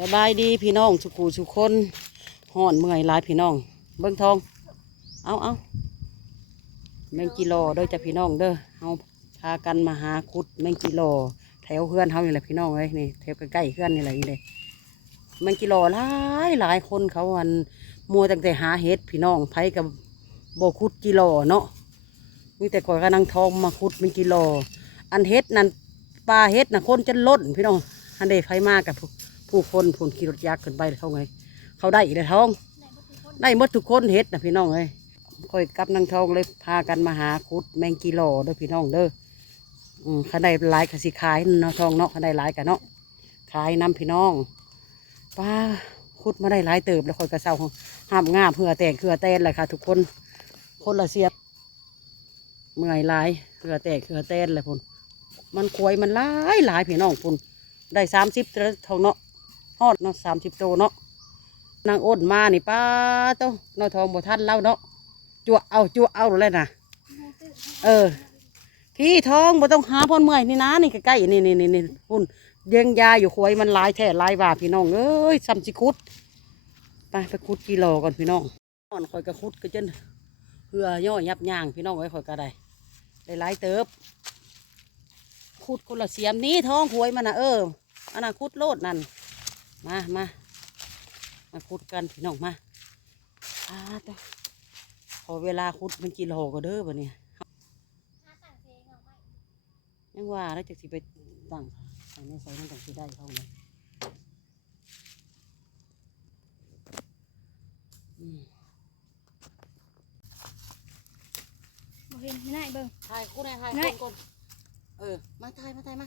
สบายดีพี่น้องสุขูสุขคนห่อนเมื่อยหลายพี่น้อง เบิ้งทอง เอาเอาแมงกิโลเด้อจ้ะพี่น้องเด้อเอาพากันมาหาคุดแมงกิโลแถวเพื่อนเขานี่แหละพี่น้องเอ้ยนี่แถวใกล้ๆเพื่อนนี่แหละนี่เลยแมงกิโลหลายหลายคนเขาวันมัวตั้งแต่หาเห็ดพี่น้องไผกับโบคุดกิโลเนาะมีแต่ก่อยกำลังทองมาคุดแมงกิโลอันเห็ดนั่นปลาเห็ดน่ะคนจะล้นพี่น้องอันเดไฟมากกับ ผู้คนผลขี่รถยักษ์ขึ้นไปเขาไงเขาได้อีกเลยท้อง ได้หมดทุกคนเห็ดนะพี่น้องเอ้ยค่อยกลับนางทองเลยพากันมาหาคุดแมงกิโลเด้อพี่น้องเด้ออืมขันได้หลายกสิขายเนาะทองเนาะขันได้หลายกันเนาะขายน้ำพี่น้องป้าคุดมาได้หลายเติบแล้วค่อยกระเซาห้ามง่าเพื่อแตกเพื่อแตนเลยค่ะ ทุกคนคนละเสียบเมื่อยหลายเพื่อแตกเพื่อแตนเลยพุ่นมันควยมันหลายหลายพี่น้องพุ่นได้สามสิบทองเนาะ ฮอดเนาะสามสิบโตเนาะนางอ้นมานี่ป้าเต้านอทองบ่ทันเล่าเนาะจั่วเอาจั่วเอาเลยนะเออ พี่ทองบ่ต้องหาพ่นเมื่อยนี่นะนี่ใกล้ๆนี่นี่นี่นี่พุ่นเยียงยาอยู่ควยมันลายแท้ลายว่าพี่น้องเอ้ยซ้ำสิคุดไปไปคุดกิโลก่อนพี่น้องอ่อนข่อยก็คุดก็จนเหือย่อยับย่างพี่น้องไว้ข่อยก็ได้ได้หลายเติบคุดคนละเสียมนี้ท้องควยมันนะเอออันนั้นคุดโลดนั่น มามามาขุดกันพี่น้องมาอาตวขอเวลาขุดมันกิโลก็เด้อบ่เนี่ยยังว่าแล้วจะสิไปตั้งใส่ในใส่มันต้องสิได้เขาเลยอืมบ่เห็นไม่ได้เบิ่งถ่ายคู่ไหนถ่ายไหนคนก่อนเออ มาถ่ายมาถ่ายมา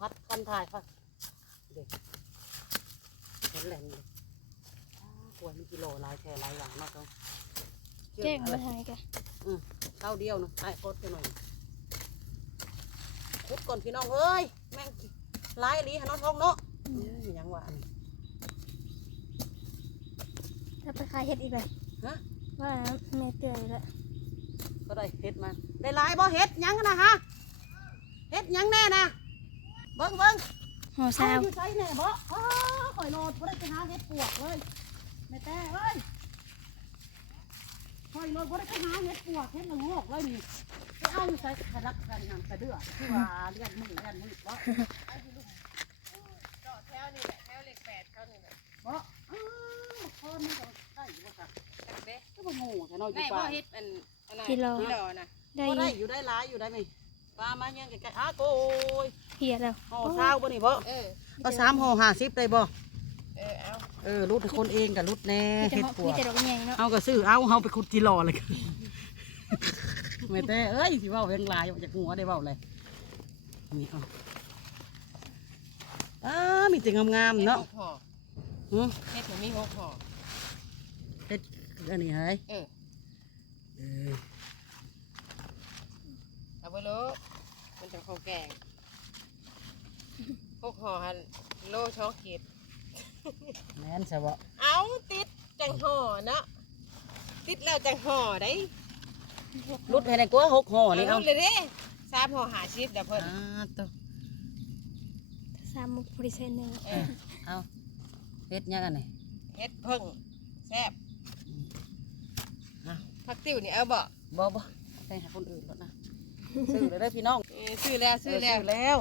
พัดกั นถ่ายพัดเด็กเห็นแหล่งเลยอ้าวกล้วยมันกิโลหลายแท่หลายอย่างมากเลยแจ้งมาทายกันเท่าเดียวนะถ่ายโคตรกันหน่อยคุดก่อนพี่น้องเอ้ยแม่งหลายอีหลีหาน้องทองเนาะอืมยังว่าอันนี้ถ้าไปขายเห็ดอีกเลยฮะว่าแม่เตือนอยู่แล้วก็ได้เห็ดมาได้หลายบ่เห็ดหยังนะฮะเห็ดหยังแน่นะ เบิ้งเบิ้งห่อเอาซาวอยู่ใช้แน่บ่อ๋อข่อยโลดบ่ได้ไปหาเห็ดปวกเลยแม่แต่เอ้ยข่อยโลดบ่ได้ไปหาเห็ดปวกเห็ดละโงกเลยนี่ไปเอาอยู่ใช้กระดักกันนำกระเดือที่ว่าเลียนมือเลียนมือบ่แถวนี่แหละแถวเลขแปดเขานี่แหละบ่อ้าวพอมันก็ได้อยู่บ่ครับจักเด้ก็บ่โง่แท้เนาะอยู่ได้ป่าบ่เฮ็ดอันอันนั้นกิโลกิโลนะได้บ่อได้ยู่อยู่ได้หลายอยู่ได้ไหม ปลามาเงี้ยใกล้ๆอ้าโกยเหียแล้วห่อเช้าบ่นี่บ่เออเอาสามห่อห้าสิบได้บ่เออเอาเออรุดให้คนเองกับรุดแน่มีแต่เฮ็ดห่อปวมีกแต่ดอกใหญ่เนาะเอาก็ซื้อเอาเฮาไปขุดจีรอเลยกันไม่แต่เอ้ยสิเว้าเพียงหลายออกจากหัวได้เว้าเลยนี่เอาอ้ามีแต่งามๆเนาะฮ็ดหกห่อหือเฮ็ดถึงมีหกห่อเฮ็ดอันนี้เฮ้ยเออเออเอาไปโล มันจะข้าวแกงหกห่อหันโลช่องขีดแม่นซะบ่เอาติดจังห่อเนาะติดแล้วจังห่อได้รุดให้ได้กว่าหกห่อนี่เอาเอาเลยเด้สามห่อหาชิปเดี๋ยวเพิ่นอ่าตัวสามมุกบริเซนหนึ่งเออเอาเฮ็ดยังอันนี้เฮ็ดเพิ่งแซ่บอะผักติ้วนี่เอาบ่บ่บ่ไปหาคนอื่นแล้วนะ ซื้อเลยได้อพี่น้องเออซื้อแล้วซื้อแล้ว แล้ว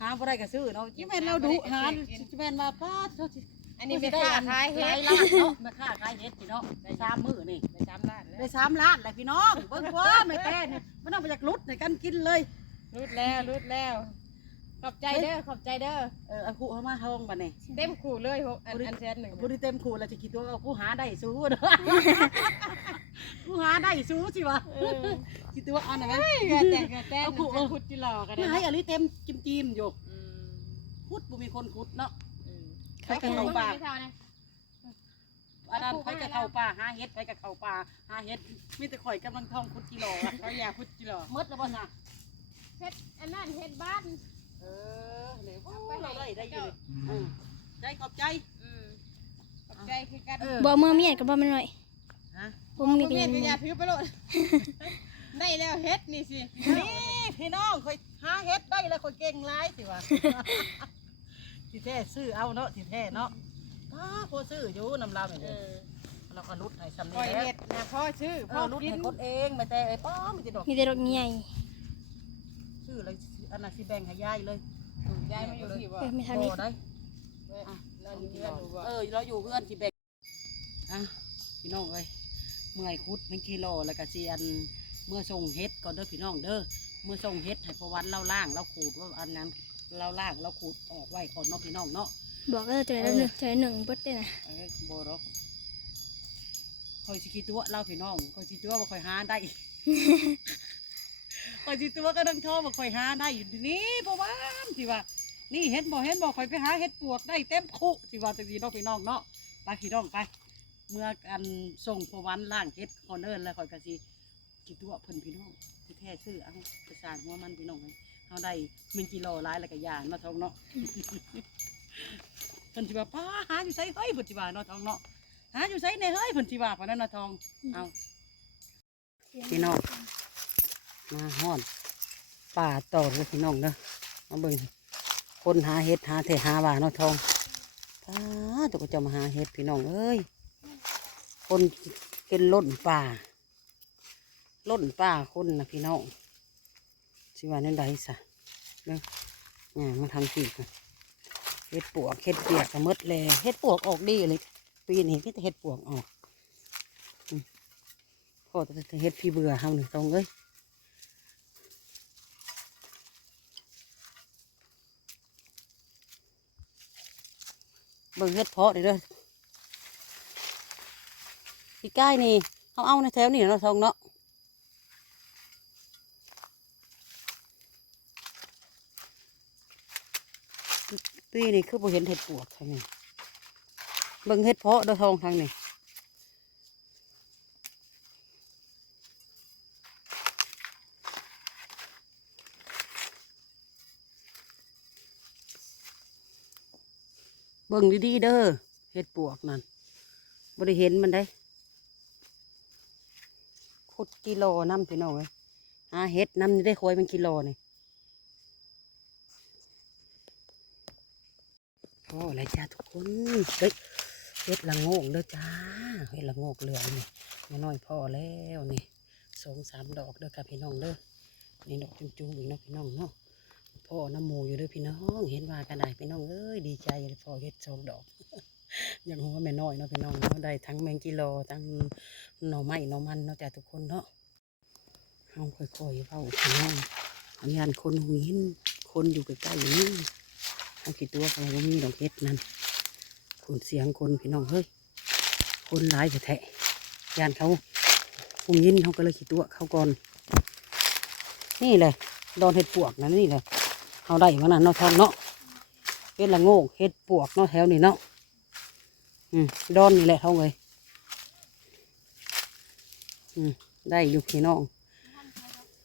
หาบ่ได้ก็ซื้อเนาะจิแม่นเราดุหาจิแม่นว่าป้าเท่าสิอันนี้ไม่ค่าขายเฮ็หลาดยล้านเนาะแม่ค้าขายเฮ็ดพี่น้องได้สามมื้อนี่ ไปสามล้านแล้วได้สามล้านเลยพี่น้องเบิ่งว่าแม่แต่นี่มันเอาไปจากรุดในกันกินเลย รุดแล้วรุดแล้ว ขอบใจเด้อขอบใจเด้อเออเอาคู่เอามาห้องบัดนี้เต็มขู่เลยหกอันอันแสนหนึ่งผู้ที่เต็มคู่แล้วจะคิดว่าเอากูหาได้สู้เด้อกูหาได้สู้สิวะเออคิดว่าอันนั้นไหมเกิดแต่เกิดแต่เอาหขู่นึ่งจะขุดจิหลอกกันไม่นะให้อะไรเต็มจิ้มๆอยู่อืมขุดบ่มีคนขุดเนาะอืมไปกับเข้าป่าไม่เท่นะอันนั้นไปกับเข้าป่าหาเฮ็ดไปกับเข้าป่าหาเฮ็ดมีแต่ข่อยกำลังท่องขุดกิโลอะเขาอยากขุดจิหลอกหมดแล้วบ่น่ะเฮ็ดอันนั้นเฮ็ดบ้านเออเนี่ยโอ้เราได้ได้อยู่เออใจขอบใจอืมขอบใจคือกันเออบ่เมื่อเมียดกับบ่มันหน่อยฮะผมมีเฮ็กัดนก็อย่าถือไปโลดได้แล้วเฮ็ดนี่สินี่พี่น้องคอยหาเฮ็ดได้แล้วคอยเก่งหลายสิวะที่แท้ซื้อเอาเนาะที่แท้เนาะป้าพอซื้ออยู่นำเราเนี่ยเออเราก็รุดให้ซ้ำปล่นี่อยแหละเห็ดนะพ่อชื่อเอพ่ออรุดกินให้คนเองไม่แต่ไอ้ป้อมจะดอกมีแต่รถใหญ่ซื้อเลย อันนั้นสิแบ่งให้ยายเลยยายมาอยู่ที่บ่เออไม่ทำนี่บ่ได้เราอยู่ที่บ้านหนูบ่เออเราอยู่เพื่อนสิแบ่งอะพี่น้องเอ้ยเมื่อยคุดเป็นกิโลแล้วก็สิอันเมื่อส่งเฮ็ดก่อนเด้อพี่น้องเด้อเมื่อส่งเฮ็ดให้ประวันเราล่างเราขูดว่าอันนั้นเราล่างเราขูดออกไว้ก่อนเนาะพี่น้องเนาะ บอกเออจะได้หนึ่งจะได้หนึ่งเบิดได้นะเอ้ยโบหรอกคอยสิคิดตัวเล่าพี่น้องคอยสิตัวว่าคอยหาได้ คอยสิตัวก็ต้องชอบว่าคอยหาได้อยู่นี่เพราะว่าสิว่า นี่เห็นบ่เห็นบ่คอยไปหาเห็ดปวกได้เต็มคุสิว่าแตะกี้น้องพี่น้องเนาะไปพี่น้องไป เมื่อกันส่งพวันล่างเห็ดคอนเนอร์แล้วคอยกะสิคิดตัวเพิ่นพี่น้องที่แท้ชื่อเอาไปสร้างหัวมันพี่น้องให้เฮาได้หนึ่งกิโลหลายแล้วก็ยานมาทองเนาะเพิ่นสิว่าป้าหาอยู่ไสเฮ้ยเพิ่นสิว่าเนาะทองเนาะหาอยู่ไสในเฮ้ยเพิ่นสิว่าพนนั้นเนาะทองเอาพี่น้อง มาฮ้อนป่าต่อเลยพี่น้องเด้อมาเบิ่งคนหาเห็ดหาเทหาว่าเนาะทองป้าตัวก็จะมาหาเห็ดพี่น้องเอ้ยคนเป็นล้นป่าล้นป่าคนนะพี่น้องสิว่านั่นใดซะเด้ออ่ามาทำปีกนเห็ดปวกเห็ดเปียกก็หมดเลยเห็ดปวกออกดีเลยปีนี้พี่แต่เห็ดปวกออกอืมพอแต่เห็ดพี่เบื่อเฮาหนึ่งตรงเอ้ย เบิ่งเฮ็ดเพาะเด้อเด้อพี่ใกล้นี่เขาเอาในแถวนี่เนาะทองเนาะปีนี่คือบ่เห็นเห็ดปวกทางนี้เบิ่งเฮ็ดเพาะเด้อทองทางนี้ บิ่งดีๆเด้อเฮ็ดปวกนั่นบ่ได้เห็นมันได้ขุดกิโลน้ำพี่น้องเอ้ยหาเฮ็ดน้ำนี่ได้คอยเป็นกิโลนี่โอ้อะไรจ้าทุกคนเฮ้ยเฮ็ดละงกเด้อจ้าเฮ็ดละงกเหลืองนี่แม่น้อยพ่อแล้วนี่สองสามดอกเด้อค่ะพี่น้องเด้อนี่ดอกจุ้งๆอีกนะพี่น้องเนาะ พ่อน้ำหมูอยู่ด้อพี่น้องเห็นว่ากันได้พี่น้องเอ้ยดีใจเลยพ่อเฮ็ดสองดอกย่างหัวแม่น้อยเนาะพี่น้องเนาะได้ทั้งแมงกิโลทั้งหน่อไม้หน่อมันเนาะจ้าทุกคนเนาะเฮาค่อยๆเฝ้าพี่น้องอันยานคนหูหินคนอยู่ใกล้ๆอยู่นี่ทางกี่ตัวก็บ่มีดอกเฮ็ดนั่นคุณเสียงคนพี่น้องเฮ้ยคนหลายแท้ๆยานเขาหูหินเขาก็เลยขี่ตัวเขาก่อนนี่เลยดอนเห็ดปวกนั่นนี่เลย เขาได้มานั่นเนาะทองเนาะเฮ็ดละโงกเฮ็ดปวกเนาะแถวนี้เนาะอืมดอนนี่แหละเขาเลยอืมได้อยู่พี่น้อง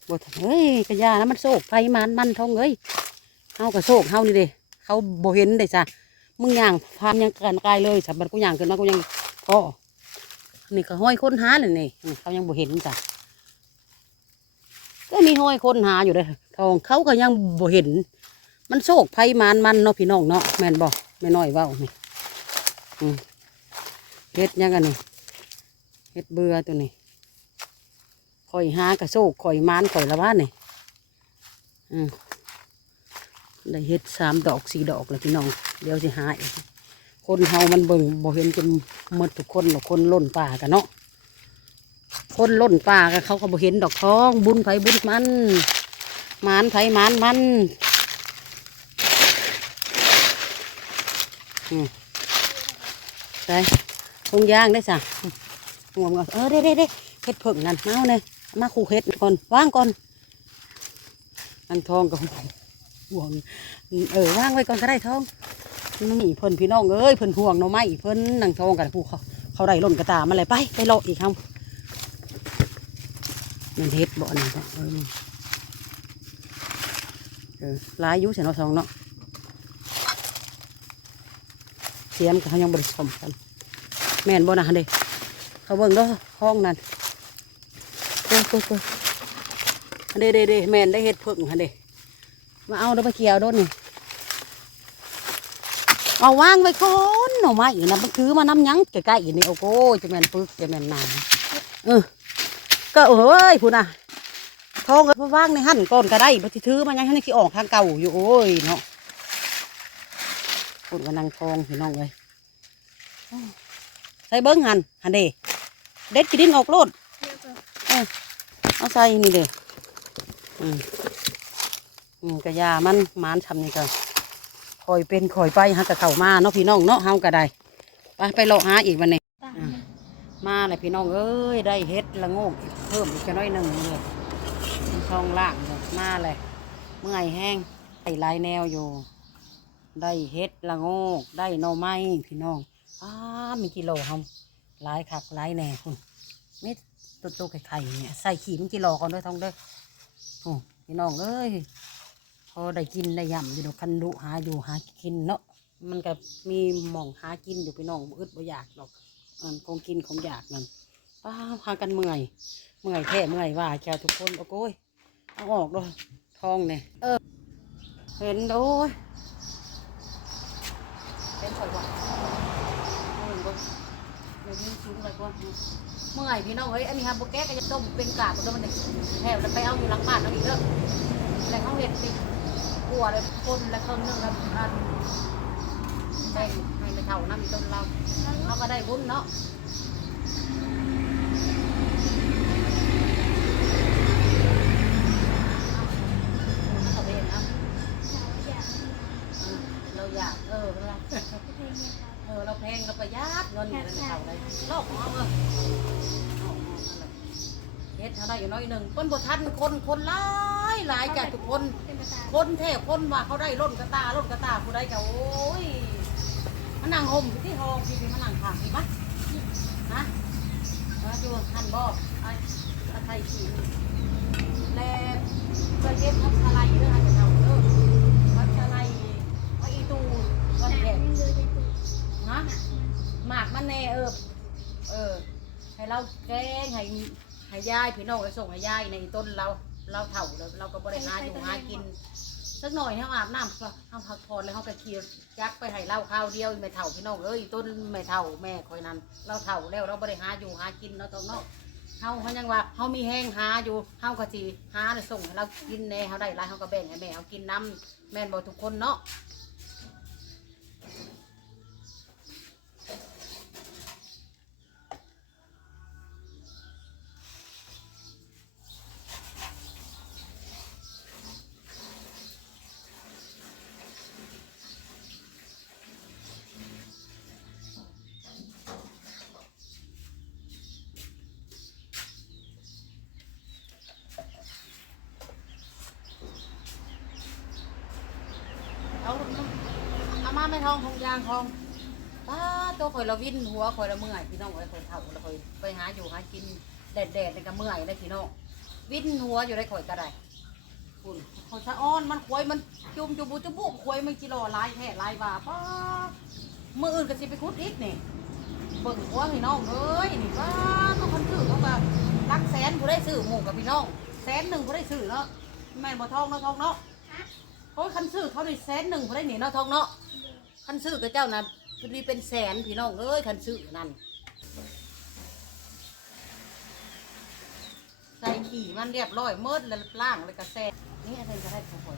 บทเฮ้ยกระยานะมันโศกไฟมันมันเทองเอ้ยเฮากระโศกเฮานี่เด้เขาบ่เห็นเด้จ้ะมึงย่างพามยังกันกายเลยสับบัดกูย่างขึ้นมากูยังพ่อนี่ก็ห้อยค้นหาเลยนี่เขายังบ่เห็นจ้ะ ก็มีห้อยคนหาอยู่เด้อทองเขาก็ยังบ่เห็น มันโศกไฟมันมันเนาะพี่น้องเนาะแม่นบ่แม่น้อยเว้านี่เฮ็ดยังกันนี่เฮ็ดเบื่อตัวนี้ข่อยหากระโซกข่อยมานข่อยละบ้านนี่อืมได้เฮ็ดสามดอกสี่ดอกเลยพี่น้อง เดี๋ยวสิหาอีกคนเฮามันเบิ่งบ่เห็นจนหมดทุกคนหรอกคนล้นป่ากันเนาะ คนล้นป่ากันเขาก็บ่เห็นดอกท้อง บุญไผบุญมันหมานไผหมานมันอืมไปทงยางได้สะงวงเออเด้เด้เด้เฮ็ดเพิ่งนั่นมาเอาเลยมาขู่เฮ็ดก่อนว่างก่อนอันทองกับห่วงเออว่างไว้ก่อนก็ได้ทองนี่เพิ่นพี่น้องเอ้ยเพิ่นห่วงเนาะไม้เพิ่นนั่งทองกันผู้เขาเขาได้ล่นกระตามาเลยไปไปเลอีกคำ มันเฮ็ดบ่นี่เนาะเออลายอยุ่เสียเนาะทองเนาะเสียมก็เขายังบริสมกัน แม่นบ่นะเด้เขาเบิ่งเด้อห้องนั่นโอ้โหโอ้อันเดเดเดแมนได้เฮ็ดเพิ่งฮะเดมาเอาเด้อไปเกี่ยวโดนนี่เอาวางไว้ก่อนหน่อไม้นะมันคือมาน้ำยังใกล้ๆนี่โอ้โหจะแม่นปึกจะแม่นนานเออ ก็เอ้ยพูดน่ะทองก็ว่างในหั่นก่อนก็ได้บ่สิถือมายังให้สิออกทางเก่าอยู่โอ้ยเนาะพูดว่านังทองพี่น้องเอ้ยใส่เบิ้งหันหันเดเด็ดกินดินออกโลดเอาใส่นี่เด้ออืมกระยามันหมานทำนี่ก็คอยเป็นคอยไปหากระเข้ามาเนาะพี่น้องเนาะเฮาก็ได้ไปไปเลาะหาอีกวันนี้ มาเลยพี่น้องเอ้ยได้เฮ็ดละโงกเพิ่มอีกน้อยหนึ่งเลยช่องล่างเลยมาเลยเมื่อยแห้งไอ้ลายแนวอยู่ ได้เฮ็ดละโงกได้หน่อไม้พี่น้องอ้ามีกิโลครับหลายคักหลายแหน่คุณมิตัวตัวไข่ๆเนี่ยใส่ขีมันกิโลก่อนด้วยทองเด้อโอ้พี่น้องเอ้ยพอได้กินได้ยำอยู่ดอกคันดุหาอยู่หากินเนาะมันก็มีหม่องหากินอยู่พี่น้องอึดบ่อยากดอก อันของกินของอยากนั่นป้าพากันเมื่อย เมื่อยแท้เมื่อยว่าแกทุกคนโอ้โกยเอาออกด้วยทองเนี่ยเออ เห็นโอ้ยเป็นข่อยว่าเห็นบ่เดี๋ยวนี้สูงอะไรก่อนเมื่อยพี่น้องเฮ้ยอันนี้ฮะโบแก้ก็จะต้มเป็นกาบมันก็มันเนี่ยแถวแล้วไปเอาอยู่หลังบ้านเอาอีกเด้อแล้วเขาเห็ดสิกลัวเลยคนละเครื่องนึงแล้วอัน แบ่งให้ไปเท่าน้ำต้นเราเขาก็ได้บุญเนาะเอาเราอยากเออเราเออเราแพงเราประหยัดเงินอยู่ในเขาเลยโลกของเราเออเออเฮ็ดเท่าไรอยู่น้อยหนึ่งคนบทันคนคนหลายหลายจ้ะทุกคน คนแท้คนว่าเขาได้ร่นกระตาร่นกระตาผู้ใดก็โอ้ย มานั่งห่มอยู่ที่ห้องพี่พี่มานั่งถามพี่มะฮะเออดูหันบอ้ไอ้ไทยขี่แล้วเพื่อเก็บพัชไลเรื่องอะไรเท่าเด้อพัชไลว่าอีตูวันแรกกมันเลยไปตุกนะหมากมันแน่เออเออให้เราแกงให้ให้ยายพี่น้องไปส่งให้ยายในต้นเราเราเถ่าเลยเราก็บริหารอยู่หากิน สักหน่อยเขาอาบน้ำเขาพักผ่อนแล้วเขาก็ขี่จักไปให้เล่าข้าวเดียวแม่เถ่าพี่น้องเอ้ยต้นแม่เถ่าแม่คอยนั้นเราเถ่าแล้วเราบริหาอยู่หากินเนาะตองเนาะเฮาเขายังว่าเฮามีแห้งหาอยู่เฮาก็สิหาแล้วส่งให้เรากินแน่เฮาได้หลายเฮาก็แบ่งให้แม่เฮากินน้ำแม่นบ่ทุกคนเนาะ เอาเอามา ไม่ทองทองยางทองป้าตัวข่อยละวินหัวข่อยละเมื่อยพี่น้องข่อยข่อยเท่าล้วข่อยไปหาอยู่หากินแดดแดดในี่ก็เมื่อยได้พี่น้องวินหัวอยู่ได้ข่อยก็ได้คุณข่อยสะอ้อนมันควยมันจุ่มจุบุจุบุควยมันจิรอลายแท้ลายว่าป้ามื่ออื่นก็สิไปคุดอีกนี่เบิ่งหัวพี่น้องเอ้ยนี่ป้าต้องคนซื้อเขาแบบรักแสนผู้ได้ซื้อหมู่กับพี่น้องแสนหนึ่งผู้ได้ซื้อเนาะแม่บ่ทองเนาะทองเนาะโอ้ยคันซื้อเขาได้แสนหนึ่งเขาได้หนีเนาะทองเนาะ คันซื้อกับเจ้านะพอดีเป็นแสนพี่น้องเอ้ยคันซื้อนั่นใส่ขี่มันเรียบร้อยเมิดแล้วล่างเลยกระแสนี่อะไรย์จะได้ทุกคน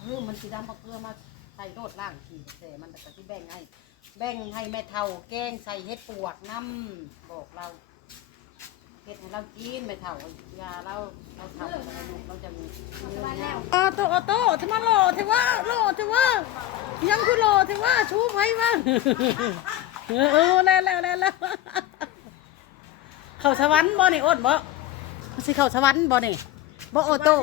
เออมันสีดำเอาเกลือมาใส่โนดล่างขี่กระแสมันแต่ที่แบ่งให้ แบ่งให้แม่เท่าแกงใส่เห็ดปวกน้ำบอกเรา เห็ดให้เรากินแม่เท่ายาเราเราเท่าเราจะมีเนื้อยาวออโตโตทำไมหล่อเทว่าหล่อเทว่ายังคือหล่อเทว่าชูไผ่บ้างเออแล้วแล้วแล้วแล้วเข้าสวรรค์บ่นี่อดบ่สิเข้าสวรรค์บ่นี่บ่ออโต้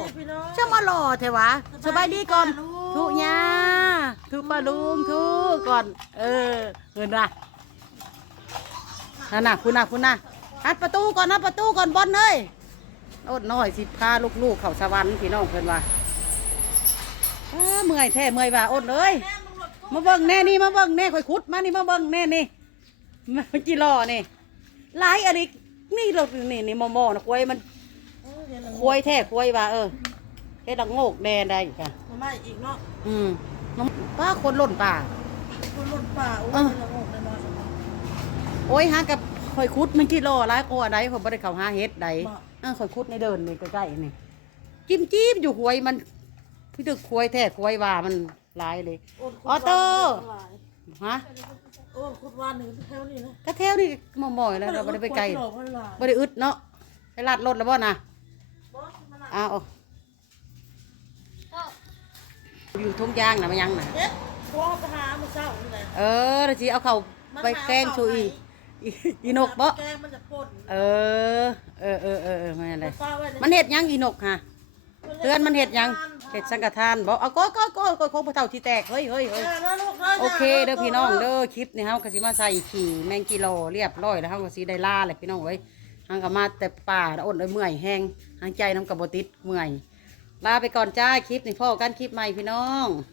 จะมาหล่อเทวะสบายดีก่อน ทุกยาทุกปลาลุงทุกก่อน เออเงินว่ะนั่นน่ะคุณน่ะคุณน่ะ อัดประตูก่อนนะประตูก่อนบอลเอ้ยอดน้อยสิพาลูกๆ เขาสวรรค์พี่น้องเพิ่นว่าอ้าเมื่อยแท้เมื่อยว่าอดเลยมาเบิ่งแน่นี่มาเบิ่งแน่ข่อยขุดมานี่มาเบิ่งแน่นี่มันกี่ล้อนี่หลายอันนี้นี่รถนี่นี่มอมอนะควยมันเห็นแล้วควายแท้ควายว่าเออเฮ็ดละโงกแดได้อีกอะมาไม่อีกเนาะอืมน้องป้าคนหล่นป่าคนรถป่าโอ้ยเออละงกได้มาสบายโอ้ยหากับ ข่อยคุดมันกี่โลหลายกว่าใดข่อยบ่ได้เข้าหาเฮ็ดใดบ่อ่าข่อยคุดในเดินนี่ใกล้ๆนี่จิ้มจิ้มอยู่หวยมันพี่ตึกควายแท้ควายว่ามันหลายเลยโอนคุดออโต้หลายฮะโอ้คุดวานหนึ่งแถวนี้นะก็แถวนี่มอมอยแล้วเราบ่ได้ไปไกลบ่ได้หลายบ่ได้อึดเนาะไปลาดรถแล้วบ่น่ะบ่มันหลายอ้าวอยู่ทุ่งยางน่ะมันยังน่ะเอ๊ะพอไปหามื้อเช้านี่แหละเออแล้วสิเอาเข้าไปแกงชูอี อีอีนกบ่แกงมันจะป่นเออ เออเออเออเออมันอะไรป้าไว้ใมันเห็ดหยังอีนกฮะเตือนมันเห็ดหยังเห็ดสังกทานบอกเอาก็ก็ก็ก็คงพระเท่าที่แตกเฮ้ยเฮ้ยเอเฮ้ยอนะลูกนะโอเคเด้อพี่น้องเด้อคลิปนี่เฮาก็สิมาใส่ขี่แมงกิโลเรียบร้อยแล้วเฮาก็สิได้ล่าเลยพี่น้องเอ้ยเฮาก็มาแต่ป่าแล้วอดเลยเมื่อยแห้งหางใจน้ำกับบติดเมื่อยลาไปก่อนจ้าคลิปนี่พ่อกันคลิปใหม่พี่น้องค